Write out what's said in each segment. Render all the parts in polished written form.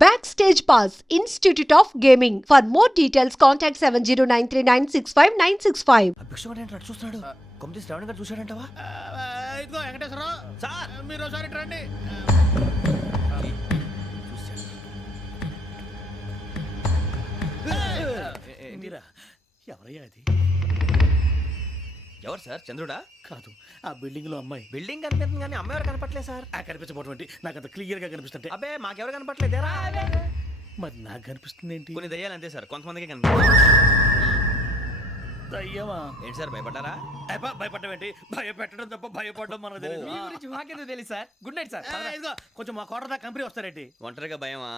Backstage Pass, Institute of Gaming. For more details, contact 70939659659. భిక్షం ఏంటి చూస్తున్నాడు కొమ్మిది శ్రావణ్ గారు చూశాడంటవా ఇదిగో వెంకటేశ్వరరావు సార్ మీరు ఒకసారి రండి. మీరా ఎవరయ్యా అది? ఎవరు సార్ చంద్రుడా కాదు, ఆ బిల్డింగ్ లో అమ్మాయి. బిల్డింగ్ కనిపిస్తుంది కానీ అమ్మ ఎవరు కనపట్లేదు సార్ కనిపించబోటువంటి నాకు అంత క్లియర్ గా కనిపిస్తుంటే అబ్బే మాకెవరు కనపట్లేదేరా మరి నాకు కనిపిస్తుంది ఏంటి? కొన్ని దయ్యాలు అంతే సార్ కొంతమందికి కనిపిస్తుంది అయ్యమా ఏంటి సార్ భయపడ్డారా భయపడడం ఏంటి? భయపెట్టడం తప్ప భయపడడం మనకు తెలియదు. మీ గురించి మాకెందుకు తెలుసు సార్? Good night sir. ఇదిగో కొంచెం మా కోట దాకా కంపెనీ వస్తారేంటి? ఒంటరిగా భయమా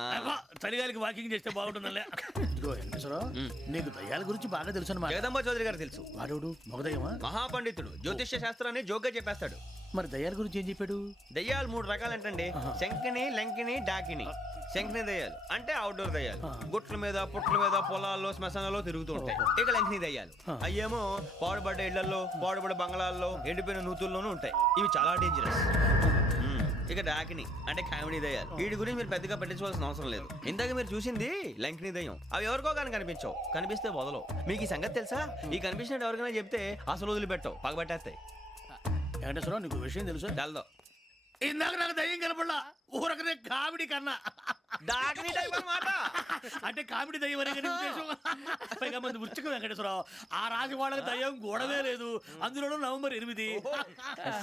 చలిగాలికి వాకింగ్ చేస్తే బాగుంటుందిలే. ఇదిగో వెంకటేశ్వరరావు, నీకు దయ్యాల గురించి బాగా తెలుసు అన్నమాట. జగదంబ చౌదరి గారు తెలుసు వాడోడు మగదయ్యమా? మహాపండితుడు జ్యోతిష్య శాస్త్రాన్ని జోగ్గా చెప్పేస్తాడు. మరి దయ్యాల గురించి ఏం చెప్పాడు? దయ్యాలు 3 రకాలంటండి, శంకిని లంకిని డాకిని. శంకిని దయ్యాలు అంటే అవుట్డోర్ దయ్యాలు, గుట్ల మీద పుట్ల మీద పొలాల్లో శ్మశానాల్లో తిరుగుతూ ఉంటాయి. ఇక లంకిని దయ్యాలు అయ్యేమో పాడుబడ్డ ఇళ్లలో పాడుబడ్డ బంగ్లాల్లో ఎండిపోయిన నూతుల్లోనూ ఉంటాయి. ఇవి చాలా డేంజరస్. ఇక డాకిని అంటే కామెడీ దయ్యాలు. వీటి గురించి మీరు పెద్దగా పట్టించుకోవాల్సిన అవసరం లేదు. ఇందాక మీరు చూసింది లంకిని దయ్యం. అవి ఎవరికో కానీ కనిపించవు, కనిపిస్తే వదలవు. మీకు ఈ సంగతి తెలుసా? ఈ కనిపించినట్టు ఎవరికైనా చెప్తే అసలు వదిలిపెట్టవు, పగబట్టేస్తాయి. వెంకటేశ్వరరావు, నీకు విషయం తెలుసు? డల్దో ఇందాక నాకు దయ్యం కనపడలా, ఊరకనే కామెడీ కన్నా. డాకిని టైప్ అన్నమాట. అంటే కామెడీ దయ్యం అనే కదా ఉద్దేశం. పైగా మంది ఉచ్చక వెంకటేశ్వరరావు, ఆ రాజు వాళ్ళకి దయ్యం గొడవే లేదు. అందులోనూ నవంబర్ 8.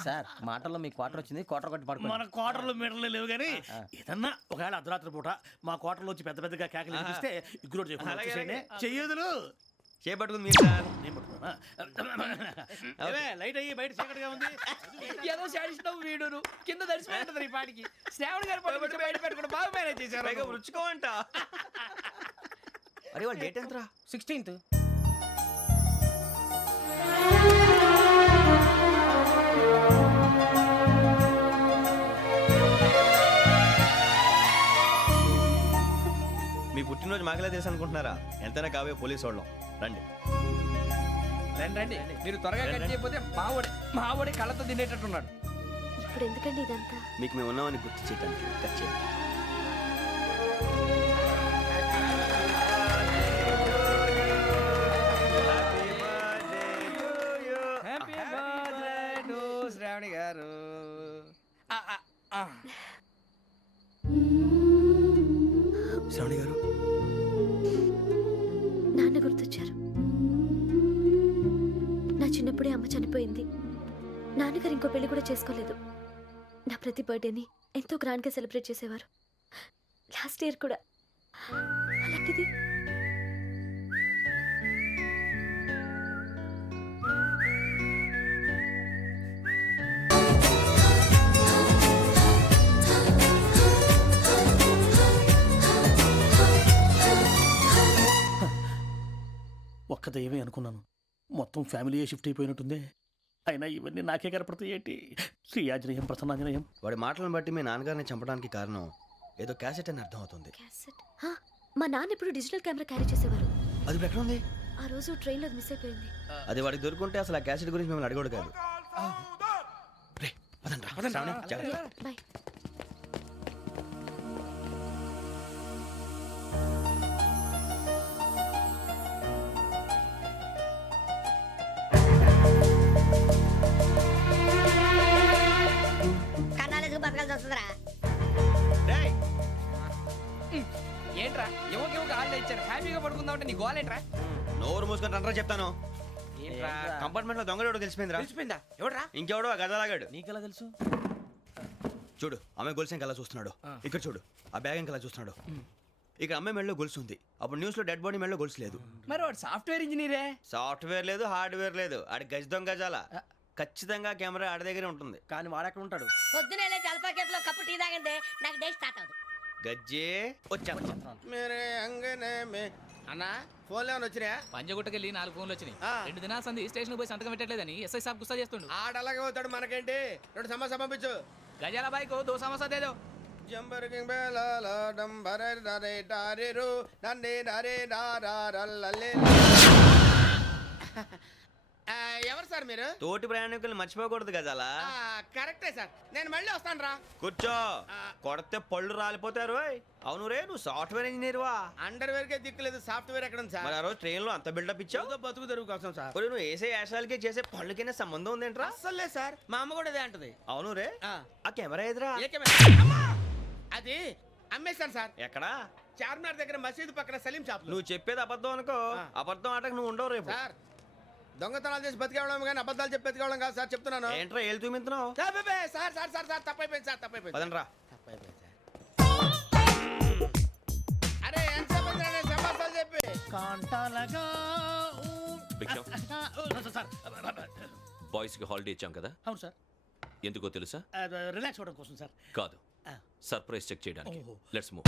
సార్ మాటల్లో మీ క్వార్టర్ వచ్చింది, క్వార్టర్ కొట్టి పడుకో. మన క్వార్టర్లో మీటర్లు లేవు కానీ ఏదన్నా ఒకవేళ అర్ధరాత్రి పూట మా క్వార్టర్లో వచ్చి పెద్ద పెద్దగా కేకలు వినిపిస్తే ఇగ్గురు చెయ్యదులు చేపట్టుకుంది మీరు సార్. నేను పట్టుకున్నా. లైట్ అయ్యి బయట చీకటిగా ఉంది. ఏదో శాడిస్తావు వీడును కింద దర్శనం ఈ పాటికి. శ్రావణ్ గారు పట్టుకుంటే బయట పెట్టుకుంటే బాగా మేనేజ్ చేశారు. పైగా రుచుకోవంట. అరే వాళ్ళ డేట్ ఎంతరా? 16th. మీ పుట్టినరోజు మాకలే తెలుసు అనుకుంటున్నారా? ఎంతైనా కావే పోలీసు వాళ్ళం. రండి రండి మీరు త్వరగా కట్ చేయకపోతే మావోడి కళ్ళతో తినేటట్టున్నాడు. ఇప్పుడు ఎందుకండి ఇదంతా? మీకు మేము ఉన్నామని గుర్తు చేయడానికి కట్ చేయండి. హ్యాపీ బర్త్డే టు శ్రావణి గారు. శ్రావణి గారు నాన్న గుర్తొచ్చారు. నా చిన్నప్పుడే అమ్మ చనిపోయింది. నాన్నగారు ఇంకో పెళ్లి కూడా చేసుకోలేదు. నా ప్రతి బర్త్డేని ఎంతో గ్రాండ్గా సెలబ్రేట్ చేసేవారు. లాస్ట్ ఇయర్ కూడా. అలాంటిది ఒక్క దయ్యమే అనుకున్నాను, మొత్తం ఫ్యామిలీయే షిఫ్ట్ అయిపోయినట్టుందే. అయినా ఇవన్నీ నాకే కనపడతాయి ఏంటి? శ్రీ ఆంజనేయం ప్రసన్నాంజనేయం. వాడి మాటలను బట్టి మీ నాన్నగారిని చంపడానికి కారణం ఏదో క్యాసెట్ అని అర్థం అవుతుంది. క్యాసెట్. మా నాన్న ఎప్పుడు డిజిటల్ కెమెరా క్యారీ చేసేవారు. అది ఇప్పుడు ఎక్కడ ఉంది? ఆ రోజు ట్రైన్లో మిస్ అయిపోయింది. అది వాడికి దొరుకుంటే అసలు ఆ క్యాసెట్ గురించి మిమ్మల్ని అడగడు కాదు. రే, పదండ్రా. శ్రావణి, జాగ్రత్త. బాయ్. రేయ్, ఏంట్రా ఎవరికి ఆళ్ళు ఇచ్చారు? హ్యాపీగా పడుకుందాం అంటే నీ గోల్ ఏంట్రా? నోరు మూసుకొని రండ్రా చెప్తాను. ఏంట్రా కంపార్ట్మెంట్ లో దొంగడు తెలిసిపోయిందిరా. తెలిసిపోయిందా? ఎవడ్రా? ఇంకెవడో ఆ గదలాగాడు. నీకెలా తెలుసు? చూడు ఆమె గొలుసు ఇంకలా చూస్తున్నాడు. ఇక్కడ చూడు ఆ బ్యాగ్ ఇంకలా చూస్తున్నాడు. ఇక్కడ అమ్మాయి మెడలో గొలుసు ఉంది. అప్పుడు న్యూస్ లో డెడ్ బాడీ మెడలో గొలుసు లేదు. మరి వాడు సాఫ్ట్వేర్ ఇంజనీరే. సాఫ్ట్వేర్ లేదు, హార్డ్వేర్ లేదు. ఆడి గజ దొంగ గజాల. ఖచ్చితంగా కెమెరా ఆడి దగ్గరే ఉంటుంది. కానీ వాడెక్కడ ఉంటాడు? పొద్దునే జలపా కేఫ్లో కప్పు టీ తాగండి, నాకు డే స్టార్ట్ అవుతుంది. గజ్జే వచ్చా. అన్నా ఫోన్లో వచ్చినా? పంజగుట్టకెళ్ళి 4 ఫోన్లు వచ్చినాయి. 2 దినాల సంది స్టేషన్ పోయి సంతకం పెట్టలేదని ఎస్ఐ సాబ్ గుస్తా చేస్తుండు. ఆడలాగే పోతాడు, మనకేంటి? 2 సమస్య పంపించు. గజాల బైక్ 2 సమస్య దేదో. జంబరకింగ్ బేలాల డంబరే డరే డారేరు నన్నే డరే డారారల్లలే. ఎవరు సార్ మీరు? తోటి ప్రయాణికుల్ని మర్చిపోకూడదు గజాల. కరెక్టే సార్, నేను మళ్ళీ వస్తాను రా. కూర్చో, కొడితే పళ్ళు రాలిపోతారు. అవును రే, నువ్వు సాఫ్ట్వేర్ ఇంజనీర్ వా? అండర్వేర్ కే దిక్కులేదు, సాఫ్ట్వేర్ ఎక్కడ ఉంది సార్? మరి ఆ రోజు ట్రైన్ లో అంత బిల్డప్ ఇచ్చావు. ఏదో బతుకు తెరువు కోసం సార్. మరి నువ్వు వేసే యాశాలకి చేసే పళ్ళకైనా సంబంధం ఉందేంట్రా? అస్సలు లేదు సార్, మా అమ్మ కూడా అదే అంటది. అవును రే, ఆ, ఆ కెమెరా ఎదురా ఏ కెమెరా? అమ్మా! అది అమ్మేశాను సార్. ఎక్కడా? చార్మినార్ దగ్గర మసీదు పక్కన సలీం షాప్ లో. నువ్వు చెప్పేది అబద్ధం అనుకో, ఆ. అబద్ధం ఆటకు నువ్వు ఉండవు రేపు. సార్ దొంగతనాలు చేసి బతికేవడం కానీ అబద్ధాలు చెప్పి బతికేవడం కాదు సార్, చెప్తున్నాను. ఏంట్రా ఏళ్ళు చూపించినావు? Sir sir sir sir sir తప్పైపోయింది సార్, తప్పైపోయింది. పదండ్రా. తప్పైపోయింది సార్. అరే ఎంతసేపు అయిందిరా నేను సమాసాలు చెప్పి? కాంటాలగా భిక్షం. సార్ బాయ్స్ కి హాలిడే ఇచ్చాం కదా, అవును సార్, ఎందుకో తెలుసా? రిలాక్స్ అవ్వడం కోసం సార్. కాదు, సర్ప్రైజ్ చెక్ చేయడానికి. ఓహో. Let's move.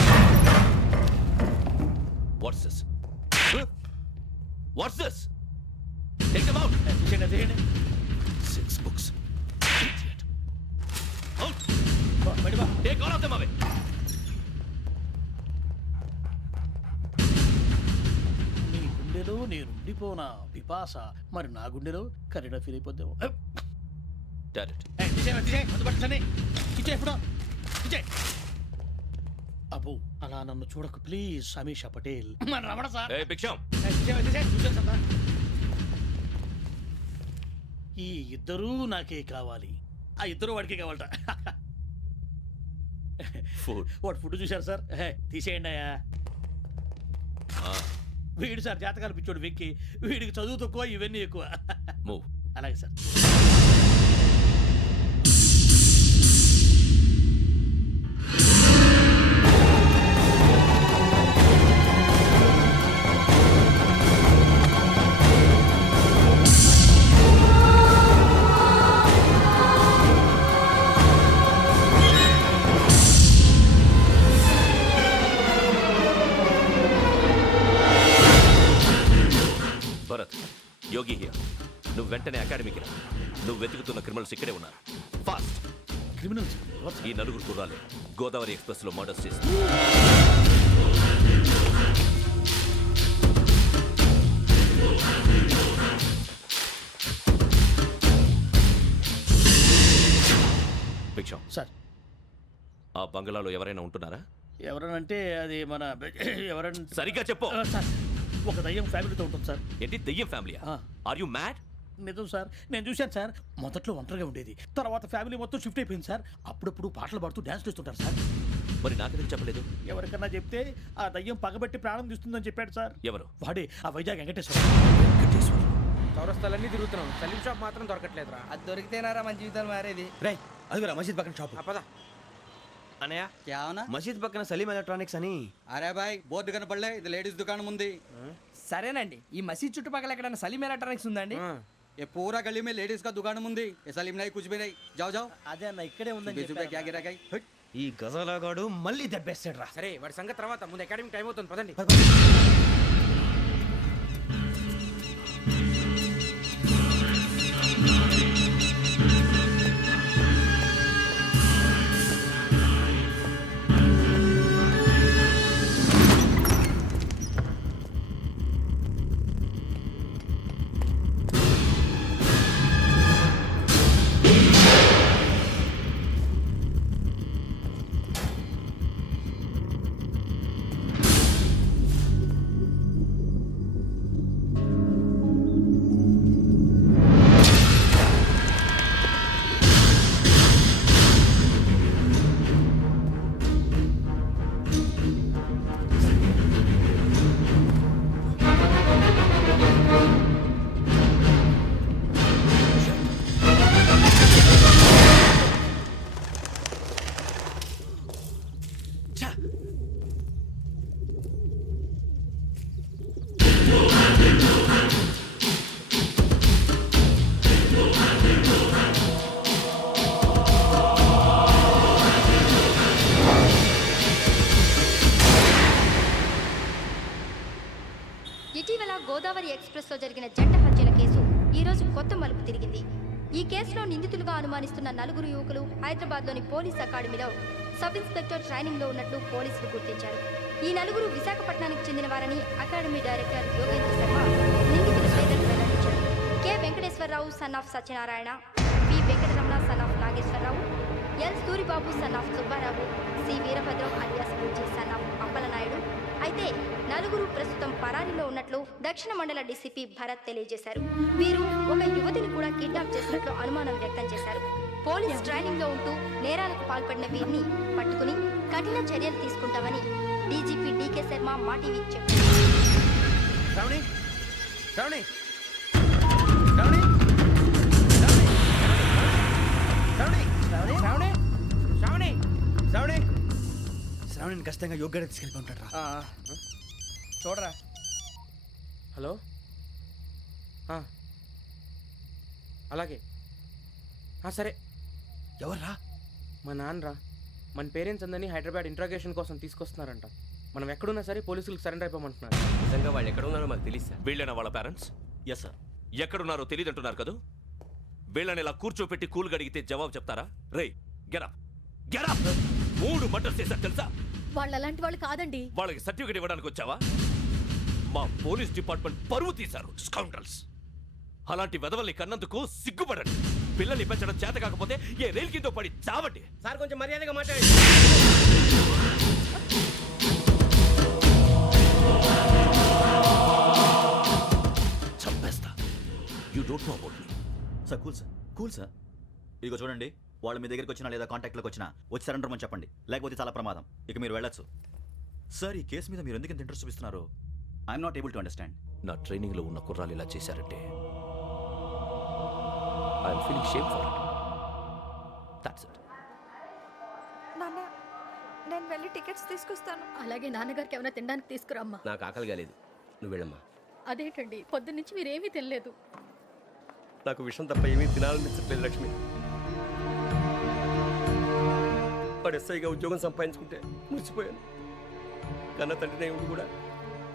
What's this? What's this? Take them out. తీయండి. 6 books. Idiot. Out. బయట బా. Take all of them away. నీ గుండెలో నేనుండిపోనా పిపాస, మరి నా గుండెలో కరీడా ఫీల్ అయిపోద్దాము. Direct. అబ్బో అలా నన్ను చూడకు ప్లీజ్, సమీషా పటేల్. మన రమణ సార్. Hey, భిక్షం. ఈ ఇద్దరూ నాకే కావాలి, ఆ ఇద్దరు వాడికే కావాలట. Food. వాడు ఫుడ్ చూశారు సార్. తీసేయండి అయ్యా. వీడు సార్ జాతకాలు పిచ్చోడు వెక్కి, వీడికి చదువు తక్కువ ఇవన్నీ ఎక్కువ. Move. అలాగే సార్. Bharat, Yogi here. నువ్వు వెంటనే అకాడమీకి రా. నువ్వు వెతుకుతున్న క్రిమినల్స్ ఇక్కడే ఉన్నారు. ఫాస్ట్. క్రిమినల్స్ ఈ నలుగురు కుర్రాలు గోదావరి ఎక్స్ప్రెస్ లో మర్డర్స్ చేసి భిక్షం, సార్. ఆ బంగ్లాలో ఎవరైనా ఉంటున్నారా? ఎవరనంటే అది మన ఎవరంటే సరిగ్గా చెప్పు. సార్, ఒక దయ్యం ఫ్యామిలీతో ఉంటుంది సార్. ఏంటి దెయ్యం ఫ్యామిలీయా? ఆ. Are you mad? నిజం సార్, నేను చూశాను సార్. మొదట్లో ఒంటరిగా ఉండేది, తర్వాత ఫ్యామిలీ మొత్తం షిఫ్ట్ అయిపోయింది సార్. అప్పుడప్పుడు పాటలు పాడుతూ డ్యాన్స్ చేస్తుంటారు సార్. మరి నాకెందుకు చెప్పలేదు? ఎవరికన్నా చెప్తే ఆ దయ్యం పగబెట్టి ప్రాణం తీస్తుందని చెప్పాడు సార్. ఎవరు? వాడే ఆ వైజాగ్ వెంకటేశ్వర. చౌరస్తాలన్నీ తిరుగుతున్నాం, సలీం షాప్ మాత్రం దొరకట్లేదురా. అది దొరికితేనారా మన జీవితాలు మారేది. రే అదిగురా మసీద్ పక్కన షాప్. పద. అనయ్య, क्या होना? మసీద్ పక్కన సలీం ఎలక్ట్రానిక్స్ అని. अरे भाई बोर्ड కనపడలే, ఇది లేడీస్ దుకాణం ఉంది. సరేనండి, ఈ మసీద్ చుట్టుపక్కల ఎక్కడైనా సలీం ఎలక్ట్రానిక్స్ ఉందండి? ये पूरा गली में लेडीज का दुकान मुंदी, ये सलीम नहीं कुछ भी नहीं. जाओ जाओ. అదే అన్న ఇక్కడే बीस रुपए क्या गिरा गई? ఈ గజాలగాడు మళ్ళీ దెబ్బేస్తాడు రా. సరే వాడి సంగతి తర్వాత, ముందు అకాడమిక్ టైం అవుతుంది, పదండి. ఇటీవల గోదావరి ఎక్స్ప్రెస్లో జరిగిన జంట హత్యల కేసు ఈ రోజు కొత్త మలుపు తిరిగింది. ఈ కేసులో నిందితులుగా అనుమానిస్తున్న నలుగురు యువకులు హైదరాబాద్లోని పోలీస్ అకాడమీలో సబ్ ఇన్స్పెక్టర్ ట్రైనింగ్లో ఉన్నట్లు పోలీసులు గుర్తించారు. ఈ నలుగురు విశాఖపట్నానికి చెందిన వారని అకాడమీ డైరెక్టర్ యోగేంద్ర శర్మ నిందితుల పేర్లను వెల్లడించారు. K Venkateswararao son of Satyanarayana, P Venkataramana son of Nageswararao, L Suribabu son of Subbarao, C Veerabhadram alias Bujji son of Appalanaidu. అయితే నలుగురు ప్రస్తుతం పరారీలో ఉన్నట్లు దక్షిణ మండల డీసీపీ భరత్ తెలియజేశారు. వీరు ఒక యువతిని కూడా కిడ్నాప్ చేసినట్లు అనుమానం వ్యక్తం చేశారు. పోలీస్ ట్రైనింగ్ లో ఉంటూ నేరాలకు పాల్పడిన వీరిని పట్టుకుని కఠిన చర్యలు తీసుకుంటామని డీజీపీ డీకే శర్మ మా టీవీకి చెప్పారు. శ్రావణి శ్రావణి శ్రావణి శ్రావణి శ్రావణి శ్రావణి శ్రావణి శ్రావణి శ్రావణిని ఖచ్చితంగా యోగ్యత తీసుకెళ్ళి ఉంటాడు రా. చూడరా. హలో, అలాగే సరే. ఎవర్రా? మా నాన్నరా. మన పేరెంట్స్ అందరినీ హైదరాబాద్ ఇంట్రాగేషన్ కోసం తీసుకొస్తున్నారంట. మనం ఎక్కడున్నా సరే పోలీసులకు సరెండర్ అయిపోమంటున్నారు. నిజంగా వాళ్ళు ఎక్కడ ఉన్నారో మాకు తెలియదు సార్. వీళ్ళేనా వాళ్ళ పేరెంట్స్? Yes sir. ఎక్కడున్నారో తెలియదంటున్నారు కదా. వీళ్ళని ఇలా కూర్చోపెట్టి కూల్ గడిగితే జవాబు చెప్తారా? రేయ్ గెటప్ గెటప్. 3 మర్డర్స్ చేశారు తెలుసా? వాళ్ళు అలాంటి వాళ్ళు కాదండి. వాళ్ళకి సర్టిఫికేట్ ఇవ్వడానికి వచ్చావా? మా పోలీస్ డిపార్ట్మెంట్ పరువు తీశారు స్కౌండ్రల్స్. అలాంటి వెధవల్ని కన్నందుకు సిగ్గుపడండి. పిల్లల్ని పెంచడం చేత కాకపోతే ఏ రైలు కింద పడి చావండి. సార్ కొంచెం మర్యాదగా మాట్లాడండి. చంపేస్తా. You don't know about me. Sir cool sir. ఇదిగో చూడండి, వాళ్ళు మీ దగ్గరికి వచ్చినా లేదా కాంటాక్ట్లోకి వచ్చినా వచ్చి సరెండర్ అని చెప్పండి, లేకపోతే చాలా ప్రమాదం. ఇక మీరు వెళ్ళొచ్చు. సార్, ఈ కేసు మీద మీరు ఎందుకు ఇంత ఇంట్రెస్ట్ చూపిస్తున్నారు? I'm not able to understand. నా ట్రైనింగ్లో ఉన్న కుర్రాలు ఇలా చేశారంటే I'm feeling shame for it. That's it. నాన్న, నేను వెళ్ళి టికెట్స్ తీసుకొస్తాను. అలాగే నాన్నగారికి ఏమైనా తినడానికి తీసుకురామ్మా. నాకు ఆకలి కాలేదు, నువ్వు వెళ్ళమ్మా. అదేంటండి, పొద్దున్నుంచి మీరేమీ తినలేదు. నాకు విషయం తప్ప ఏమీ తినాలనిపించట్లేదు లక్ష్మి. వాడు ఎస్ఐగా ఉద్యోగం సంపాదించుకుంటే మురిసిపోయాను. కన్న తండ్రినే ఉండి కూడా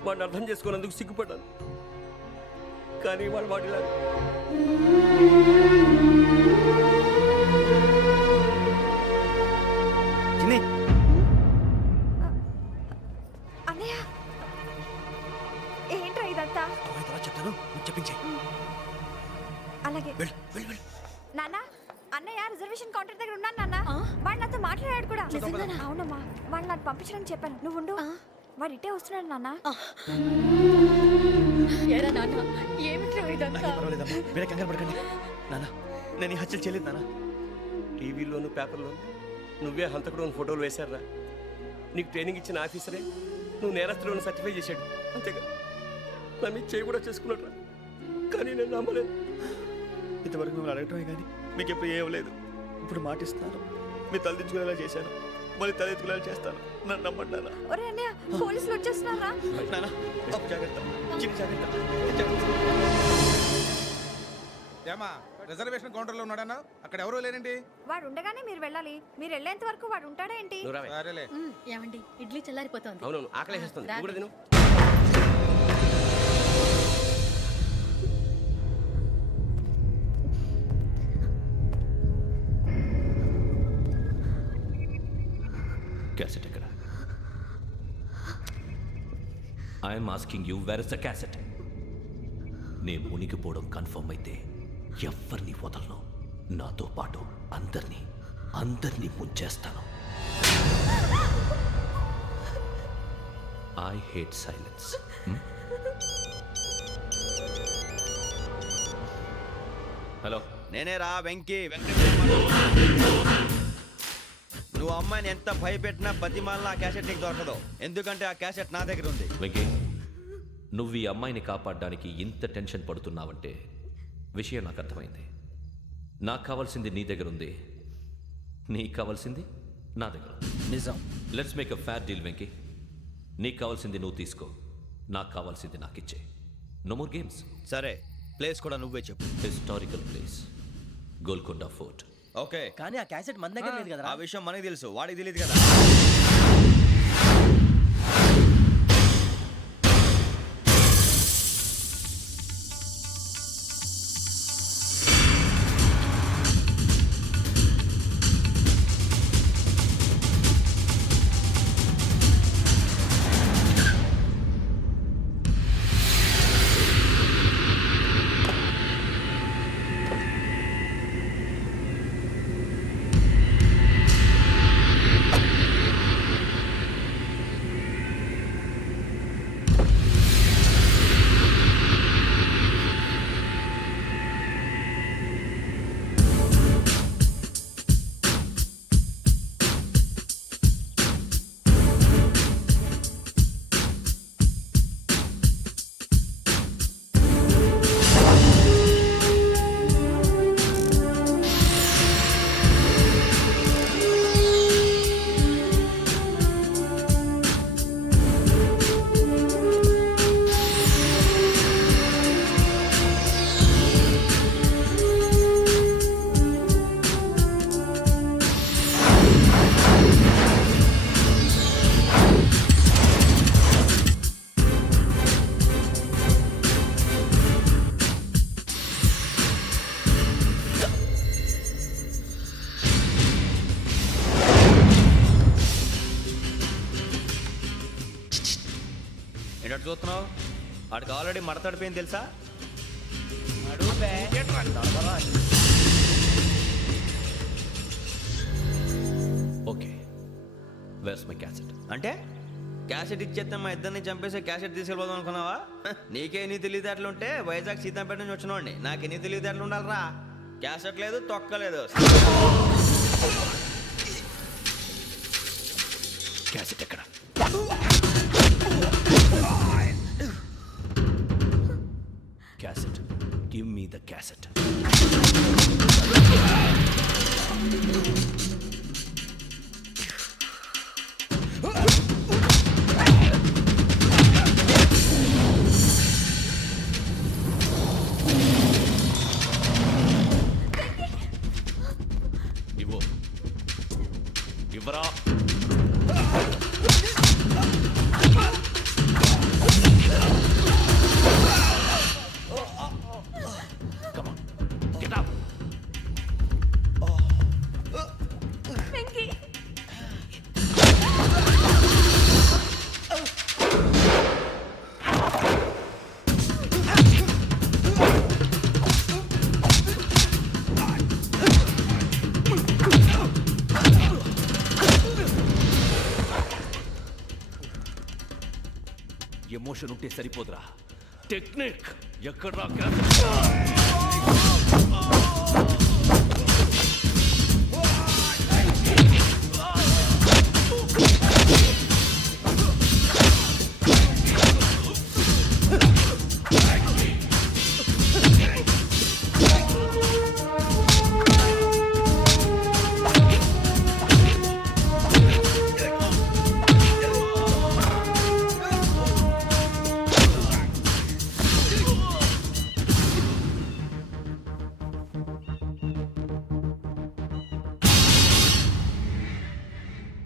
వాడిని అర్థం చేసుకున్నందుకు సిగ్గుపడ్డాను. కానీ వాడిలా అన్నయ్య, ఏంట్రా ఇదంతా? చెప్తాను, చెప్పించే. అలాగే. నాన్న, అన్నయ్య రిజర్వేషన్ కౌంటర్ దగ్గర ఉన్నాను నాన్న. వాడు నాతో మాట్లాడాడు కూడా. అవునమ్మా, వాడు నాకు పంపించడానికి చెప్పాను. నువ్వు ఉండు, వాడు ఇటే వస్తున్నాడు నాన్న. మీరే కంగారు పడకండి నాన్న. నేను ఈ హత్యలు చేయలేదు నాన్న. టీవీలోను పేపర్లోను నువ్వే హంతకుడు ఫోటోలు వేశారా? నీకు ట్రైనింగ్ ఇచ్చిన ఆఫీసరే నువ్వు నేరస్తులను సర్టిఫై చేశాడు. అంతేగా నా మీద చేయి కూడా చేసుకున్నాడు. కానీ నేను నమ్మలేదు. ఇంతవరకు మిమ్మల్ని అడగటమే కానీ మీకు ఎప్పుడు ఏమలేదు. ఇప్పుడు మాటిస్తాను, మీ తలదించుకునేలా చేశాను, మళ్ళీ తలెత్తుకునేలా చేస్తాను. నన్ను నమ్మండి నాన్న. ఒరే అన్నయ్య, పోలీసులు వచ్చేస్తున్నారా? నాన్న జాగ్రత్త, చిన్న జాగ్రత్త. ఏమా రిజర్వేషన్ కౌంటర్ లో ఉన్నాడన్నా? అక్కడ ఎవరూ లేనండి. వాడు ఉండగానే మీరు వెళ్ళాలి. మీరు వెళ్ళేంత వరకు వాడు ఉంటాడా ఏంటి? సరేలే. ఏమండి, ఇడ్లీ చల్లారిపోతుంది. అవునవును, ఆకలేస్తుంది. నువ్వు కూడా తిను. క్యాసెట్ ఎక్కడ? I'm asking you, where is the cassette? నే మునిగిపోవడం కన్ఫర్మ్ అయితే ఎవరిని వదలను. నాతో పాటు అందరినీ ముంచేస్తాను. I hate silence. హలో, నేనే రా వెంకీ. నువ్వు అమ్మాయిని ఎంత భయపెట్టినా బతిమాలినా ఆ క్యాసెట్ నీకు దొరకదు. ఎందుకంటే ఆ క్యాసెట్ నా దగ్గర ఉంది. వెంకీ, నువ్వు ఈ అమ్మాయిని కాపాడడానికి ఇంత టెన్షన్ పడుతున్నావంటే విషయం నాకు అర్థమైంది. నాకు కావాల్సింది నీ దగ్గర ఉంది, నీకు కావాల్సింది నా దగ్గర. నిజం. Let's make a fair deal Venky. నీకు కావాల్సింది నువ్వు తీసుకో, నాకు కావాల్సింది నాకు ఇచ్చే. No more games. సరే, ప్లేస్ కూడా నువ్వే చెప్పు. Historical place, Golconda fort. Okay, కానీ ఆ క్యాసెట్ మన దగ్గర లేదు కదా. ఆ విషయం మనకి తెలుసు, వాడికి తెలియదు కదా. ఏంటంటే చూస్తున్నావు? వాడికి ఆల్రెడీ మడతడిపోయింది తెలుసా? Okay, where's my cassette? అంటే క్యాసెట్ ఇచ్చేస్తే మా ఇద్దరిని చంపేసి క్యాసెట్ తీసుకెళ్ళిపోదాం అనుకున్నావా? నీకే ఎన్ని తెలివితేటలు ఉంటే వైజాగ్ సీతంపేట నుంచి వచ్చినవాడిని. నాకు ఎన్ని తెలివితేటలు ఉండాలిరా? క్యాసెట్ లేదు, తొక్కలేదు. క్యాసెట్ ఎక్కడ? Cassette, give me the cassette. ఇవ్వు, ఇవ్వరా. Come on, get up. Emotion ఉంటే సరిపోదురా, టెక్నిక్ ఎక్కడ్రా?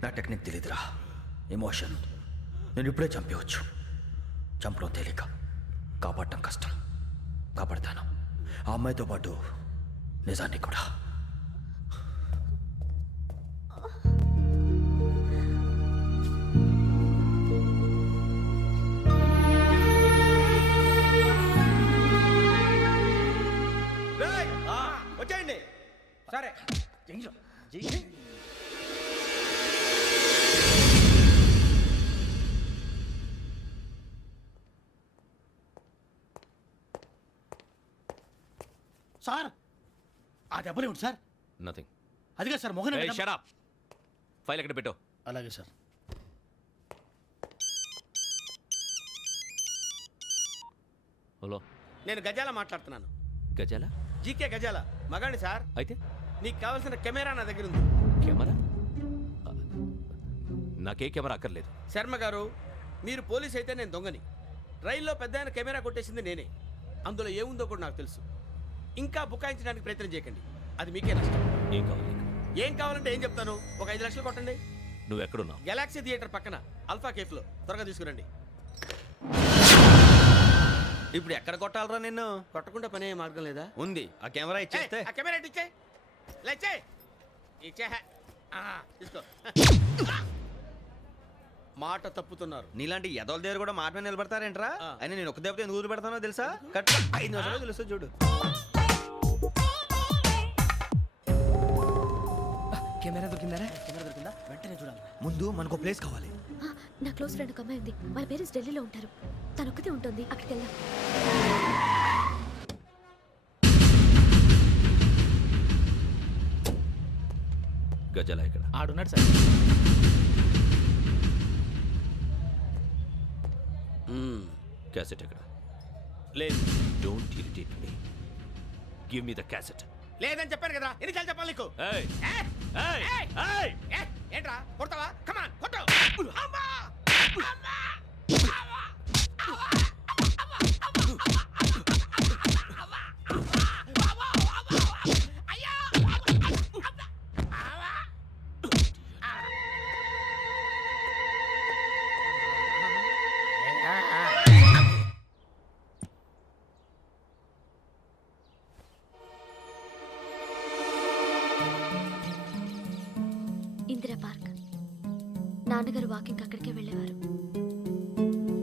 నా టెక్నిక్ తెలీదురా, ఎమోషన్. నేను ఇప్పుడే చంపేవచ్చు. చంపడం తేలిక, కాపాడటం కష్టం. కాపాడతాను ఆ అమ్మాయితో పాటు నిజాన్ని కూడా. వచ్చేయండి. సరే. సార్ ఆ దెబ్బలేమిటి సార్? నథింగ్. అదిగా sir Mohan. Shut up. File ఎక్కడ పెట్టు? అలాగే సార్. హలో, నేను గజాల మాట్లాడుతున్నాను. గజాల? జీకే గజాల మగాండి సార్. అయితే నీకు కావాల్సిన కెమెరా నా దగ్గర ఉంది. కెమెరా? నాకే కెమెరా అక్కర్లేదు. శర్మ గారు, మీరు పోలీస్ అయితే నేను దొంగని. రైల్లో పెద్ద ఆయన కెమెరా కొట్టేసింది నేనే. అందులో ఏముందో కూడా నాకు తెలుసు. ఇంకా బుకాయించడానికి ప్రయత్నం చేయకండి, అది మీకే నష్టం. ఏం కావాలి? ఏం కావాలంటే ఏం చెప్తాను. ఒక 5 లక్షలు కొట్టండి. నువ్వు ఎక్కడున్నావు? గెలాక్సీ థియేటర్ పక్కన అల్ఫా కేఫ్లో. త్వరగా తీసుకురండి. ఇప్పుడు ఎక్కడ కొట్టాలరా నిన్ను? కొట్టకుండా పనే మార్గం లేదా? ఉంది. ఆ కెమెరా ఇచ్చేస్తే. ఆ కెమెరా ఇచ్చే ఇచ్చే తీసుకో. మాట తప్పుతున్నారు. నీలాంటి ఎదల దగ్గర కూడా మాట మీద నిలబడతారేంట్రా? అని నేను ఒక దెబ్బతో ఎందుకు పెడతానో తెలుసా? కట్ 5 నిమిషాలు తెలుసు చూడు. కెమెరా దొరికిందా? వెంటనే చూడాలి. ముందు మనకు ప్లేస్ కావాలి. నా క్లోజ్ ఫ్రెండ్ ఒక అమ్మాయి ఉంది. వాళ్ళ పేరెంట్స్ ఢిల్లీలో ఉంటారు. తను ఒక్కతే ఉంటుంది. అక్కడికి వెళ్దాం. గజాల ఇక్కడ ఆడున్నాడు సార్. క్యాసెట్ ఎక్కడ? లేదు. Don't irritate me. Give me the cassette. లేదని చెప్పాను కదా, ఎన్నిసార్లు చెప్పాలి నీకు? ఏయ్ ఏయ్ ఏయ్! ఏంట్రా కొడతావా? కమాన్ కొట్టు. అమ్మా! అమ్మా! ఇందిరా పార్క్. నాన్నగారు వాకింగ్ అక్కడికే వెళ్ళేవారు.